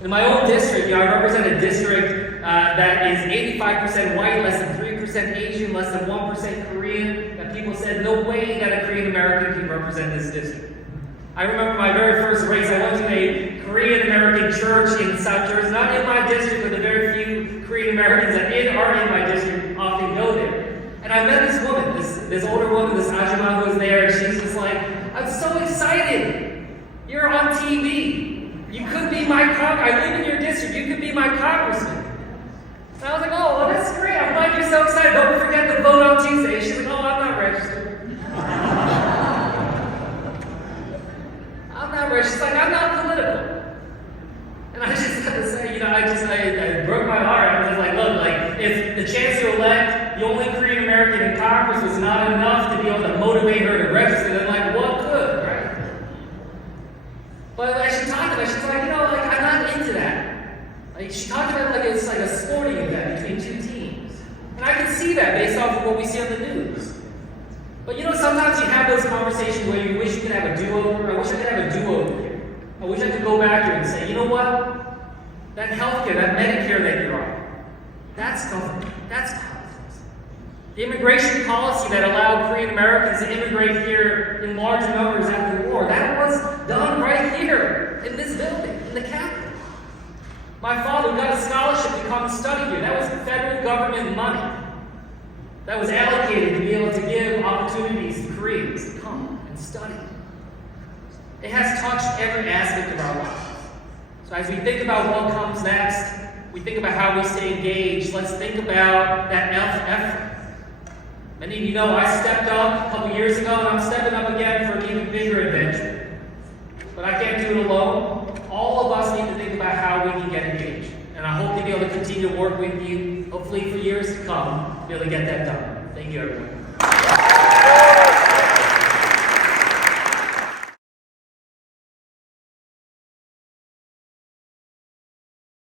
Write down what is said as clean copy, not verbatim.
In my own district, I represent a district that is 85% white, less than 3% Asian, less than 1% Korean, that people said, no way that a Korean American can represent this district. I remember my very first race, I went to a Korean American church in South Jersey, not in my district, but the very few Korean Americans that are in my district often go there. And I met this woman, this older woman, this Ajima who was there, and she's just like, I'm so excited. You're on TV. You could be my I live in your district. You could be my congressman. And I was like, oh, well, that's great. I'm glad you're so excited. Don't forget to vote on Tuesday. She's like, oh, I'm not registered. I'm not registered. She's like, I'm not political. And I just had to say, I broke my heart. I was just like, look, like, if the chance to elect the only Korean American in Congress was not enough to be able to motivate her to register, then like, what could, right? But as she talked about it, she's like, I'm not into that. Like, she talked about it like it's like a sporting event between two teams. And I can see that based off of what we see on the news. But sometimes you have those conversations where you wish you could have a do-over. I wish I could have a do-over here. I wish I could go back here and say, you know what? That healthcare, that Medicare that you're on, that's government. That's politics. The immigration policy that allowed Korean Americans to immigrate here in large numbers after the war, that was done right here in this building, in the Capitol. My father got a scholarship to come and study here. That was federal government money that was allocated to be able to give opportunities to Koreans to come and study. It has touched every aspect of our lives. So as we think about what comes next, we think about how we stay engaged. Let's think about that effort. Many of you know I stepped up a couple years ago, and I'm stepping up again for an even bigger adventure. But I can't do it alone. All of us need to think about how we can get engaged. And I hope to be able to continue to work with you, hopefully for years to come, to be able to get that done. Thank you, everyone.